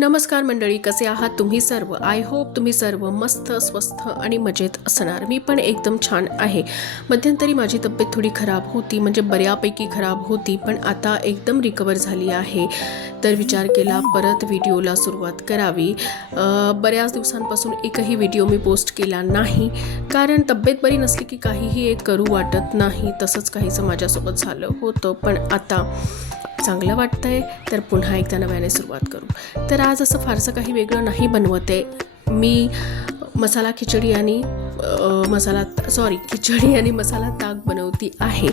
नमस्कार मंडळी कसे आहात तुम्ही सर्व? आय होप तुम्ही सर्व मस्त स्वस्थ आणि मजेत असणार. मी पण एकदम छान आहे. मध्यंतरी माझी तब्येत थोडी खराब होती म्हणजे बऱ्यापैकी खराब होती पण आता एकदम रिकवर झाली आहे. तर विचार केला परत व्हिडिओला सुरुवात करावी. बऱ्याच दिवसांपासून एकही व्हिडिओ मी पोस्ट केला नाही. कारण तब्येत बरी नसली की काहीही एक करू वाटत नाही. तसंच काहीचं माझ्यासोबत झालं होतं पण आता चांगलं वाटतंय तर पुन्हा एकदा नव्याने सुरुवात करू. तर आज असं फारसं काही वेगळं नाही बनवत. आहे मी मसाला खिचडी आणि मसाला सॉरी खिचडी आणि मसाला ताक बनवती आहे.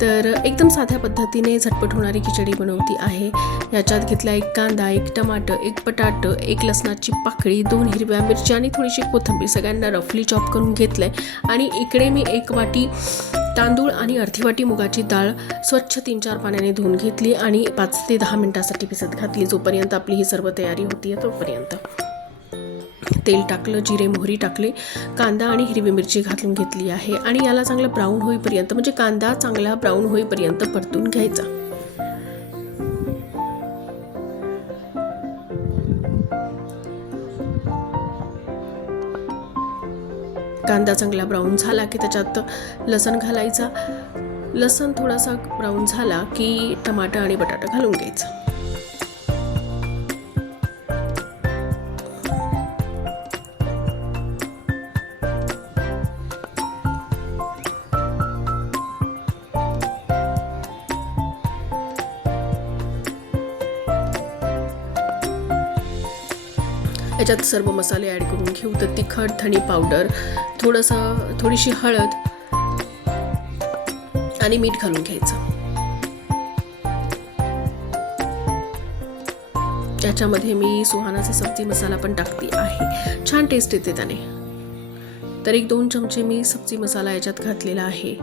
तर एकदम साध्या पद्धतीने झटपट होणारी खिचडी बनवती आहे. याच्यात घेतला एक कांदा एक टमाटर एक बटाटं एक लसणाची पाकळी दोन हिरव्या मिरच्या आणि थोडीशी कोथिंबीर. सगळ्यांना रफली चॉप करून घेतलं आहे आणि इकडे मी एक वाटी तांदूळ आणि अर्धीवाटी मुगाची डाळ स्वच्छ तीन चार पाण्याने धुवून घेतली आणि पाच ते दहा मिनटासाठी भिजत घातली. जोपर्यंत आपली ही सर्व तयारी होती तोपर्यंत. तेल टाकलं जिरे मोहरी टाकले कांदा आणि हिरवी मिरची घालून घेतली आहे आणि याला चांगलं ब्राऊन होईपर्यंत म्हणजे कांदा चांगला ब्राऊन होईपर्यंत परतून घ्यायचा. कांदा चांगला ब्राऊन झाला की त्याच्यात लसण घालायचा. लसण थोडासा ब्राऊन झाला की टमाटर आणि बटाटा घालून घ्यायचं. याच्यात सर्व मसाले ॲड करून घेऊ. तर तिखट धणी पावडर थोडंसं थोडीशी हळद आणि मीठ घालून घ्यायचं. त्याच्यामध्ये मी सुहानाचा सब्जी मसाला पण टाकते आहे. छान टेस्ट येते त्याने. तर एक दोन चमचे मी सब्जी मसाला याच्यात घातलेला आहे.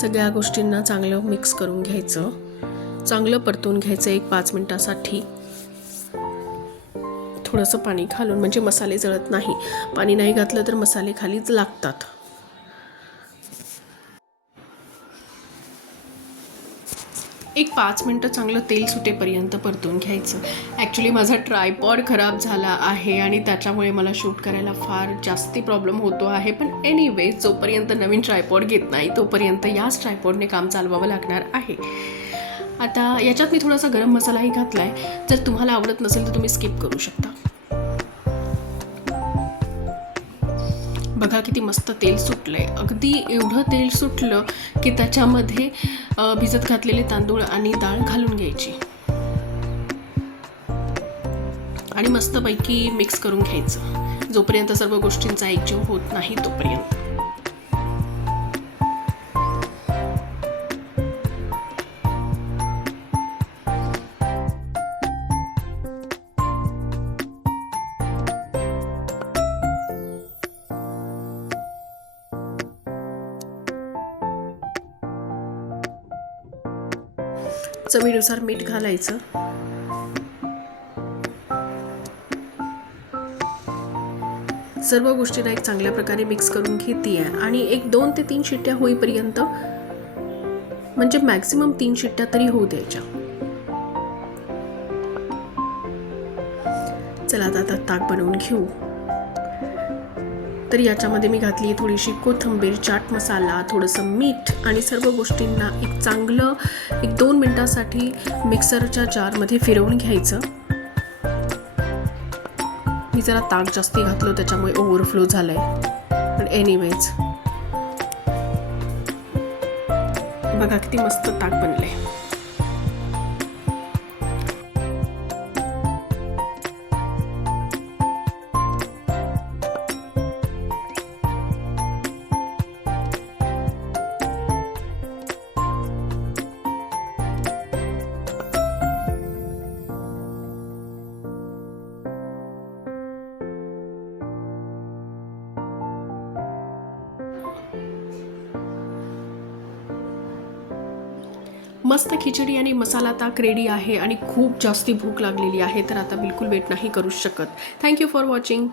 सगळ्या गोष्टींना चांगलं मिक्स करून घ्यायचं. चांगलं परतून घ्यायचं एक पाच मिनटासाठी. थोडंसं पाणी घालून म्हणजे मसाले जळत नाही. पाणी नाही घातलं तर मसाले खालीच लागतात. एक पाच मिनटं चांगलं तेल सुटेपर्यंत परतून घ्यायचं. ॲक्च्युली माझा ट्रायपॉड खराब झाला आहे आणि त्याच्यामुळे मला शूट करायला फार जास्ती प्रॉब्लेम होतो आहे. पण एनिवे जोपर्यंत नवीन ट्रायपॉड घेत नाही तोपर्यंत याच ट्रायपॉडने काम चालवावं लागणार आहे. आता याच्यात मी थोडासा गरम मसालाही घातला आहे जर तुम्हाला आवडत नसेल तर तुम्ही स्किप करू शकता. बघा किती मस्त तेल सुटलं आहे अगदी एवढं तेल सुटलं की त्याच्यामध्ये भिजत घातलेले तांदूळ आणि डाळ घालून घ्यायची. आणि मस्तपैकी मिक्स करून घ्यायचं. जोपर्यंत सर्व गोष्टींचा एकजीव होत नाही तोपर्यंत. चवीनुसार मीठ घालायचं. सर्व गोष्टींना एक चांगल्या प्रकारे मिक्स करून घेते आहे आणि एक दोन ते तीन शिट्ट्या होईपर्यंत म्हणजे मॅक्सिमम तीन शिट्ट्या तरी होऊ द्यायच्या. चला आता आता ताक बनवून घेऊ. तर याच्यामध्ये मी घातली थोडीशी कोथिंबीर चाट मसाला थोडंसं मीठ आणि सर्व गोष्टींना एक चांगलं एक दोन मिनटासाठी मिक्सरच्या जारमध्ये फिरवून घ्यायचं. मी जरा ताक जास्ती घातलं त्याच्यामुळे ओव्हरफ्लो आहे पण एनिवेज बघा किती मस्त ताक बनलं आहे मस्त खिचडी आणि मसाला ताक रेडी आहे आणि खूप जास्ती भूक लागलेली आहे तर आता बिलकुल वेट नाही करू शकत. Thank you for watching